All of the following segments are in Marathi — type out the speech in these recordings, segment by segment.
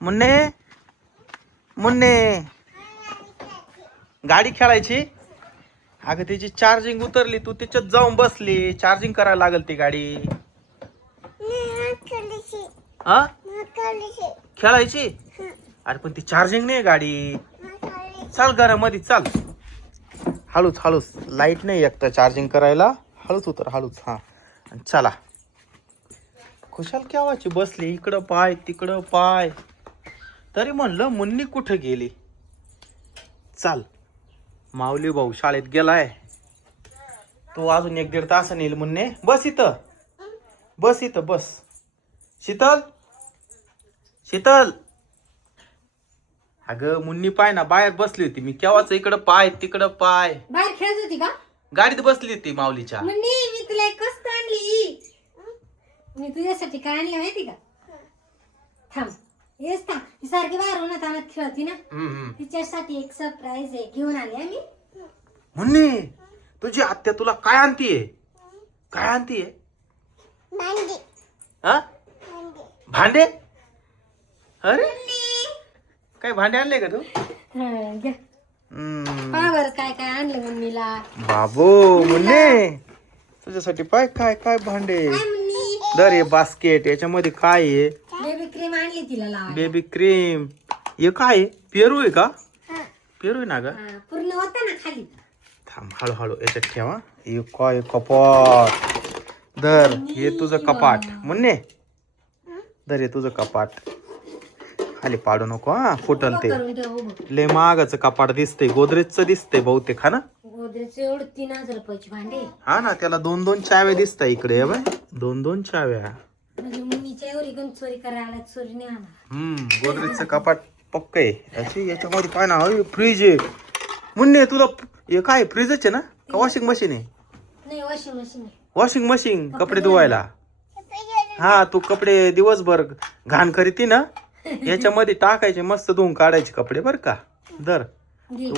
मुन्ने मुन्ने गाडी खेळायची. अगं त्याची चार्जिंग उतरली, तू त्याच्यात जाऊन बसली. चार्जिंग करायला लागल ती गाडी. हा खेळायची. अरे पण ती चार्जिंग नाही गाडी. चाल घरामध्ये चाल. हळूच हळूच, लाईट नाही एक तर चार्जिंग करायला. हळूच उतर हळूच. हा चला. खुशाल केव्हाची बसली, इकडं पाय तिकडं पाय. तरी म्हणलं मुन्नी कुठं गेली. चाल, माऊली भाऊ शाळेत गेलाय. तू अजून 1-1.5 तास येईल मुन्ने. बस इथं, बस इथं बस. शीतल, शीतल. अगं मुन्नी पाय ना बाहेर बसली होती. मी केव्हाच इकडं पाय तिकडं पाय. बाहेर खेळत होती का? गाडीत बसली होती माऊलीच्या. मुन्नी, मी तुला एक वस्तू आणली. मी तुझ्यासाठी काय आणली माहिती का? थांब, येस थांब. ती सारखी बाहेर उन्हात आणत खेळती ना, तिच्यासाठी एक सरप्राईज आहे, घेऊन आली मी. मुन्नी, तुझी आत्या तुला काय आणतीये? काय आणतीये? हा भांडे. अरे काय भांडे आणले का तू? पावर काय काय आणलं मम्मीला. बाबू मुन्ने, तुझ्यासाठी पाय काय काय भांडे. दर हे बास्केट. याच्यामध्ये काय आहे? बेबी क्रीम आणली तिला लावायला. Baby cream. हे काय आहे? पेरू आहे का? पेरू आहे ना ग. पूर्ण होता ना खाली. थांब, हळूहळू याच्यात ठेवा. हे काय कपाट. दर हे तुझं कपाट मुन्ने. दर हे तुझं कपाट. खाली पाडू नको हा, फुटल ते. लय महागाचं कपाट दिसतंय. गोदरेजचं दिसतंय बहुतेक. हा ना, गोदरेजचं एवढं 3000 रुपयाची भांडे. हा ना, त्याला 2-2 चाव्या दिसताय इकडे. 2-2 चाव्या. म्हणजे मम्मीच्या एवढी गण चोरी करायला चोरी नाही आणा. गोदरेजचं कपाट पक्क आहे. अशी याच्यामध्ये काय ना, फ्रीज आहे. मुन्ने तुला हे काय फ्रीजच आहे ना का वॉशिंग मशीन आहे? नाही, वॉशिंग मशीन आहे. वॉशिंग मशीन कपडे धुवायला. हा, तू कपडे दिवसभर घाण करीती ना, याच्यामध्ये टाकायचे, मस्त धुवून काढायचे कपडे बर का. दर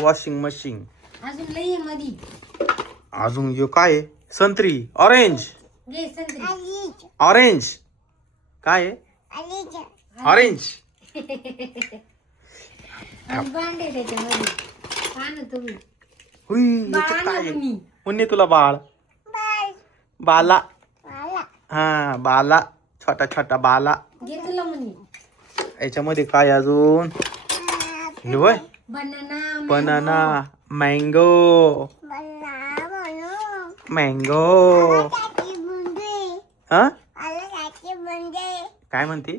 वॉशिंग मशीन. अजून लई आहे मधी. अजून हे काय? संत्री, ऑरेंज. घे संत्री. ऑरेंज काय आहे? ऑरेंज. आणि भांडे त्याच्यामध्ये. पहा ना तुम्ही. हुई, बाळा याच्यात ना काय आहे? तुम्ही. मुन्नी तुला बाळ. बाला. हा बाला, छोटा छोटा बाला. घे तुला म्हणे. याच्यामध्ये काय अजून? होय, बनाना. Banana, mango. मँगो. हा काय म्हणते? काय माहिती?